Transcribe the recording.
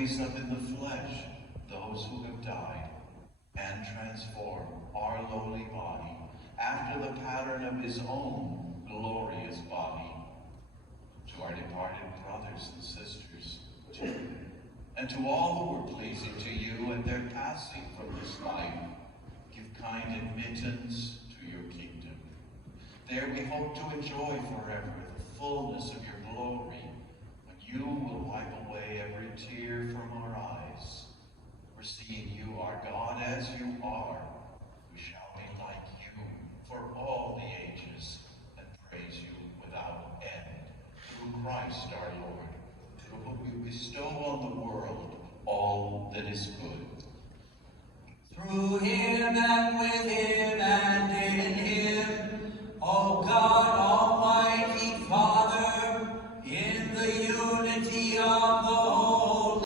raise up in the flesh those who have died, and transform our lowly body after the pattern of his own glorious body. To our departed brothers and sisters, too, and to all who were pleasing to you at their passing from this life, give kind admittance to your kingdom. There we hope to enjoy forever the fullness of your glory, when you will wipe away every tear from our eyes. For seeing you, our God, as you are, we shall be like you for all the ages, and praise you without end. Through Christ our Lord, through whom you bestow on the world all that is good. Through him and with him and in him, O God,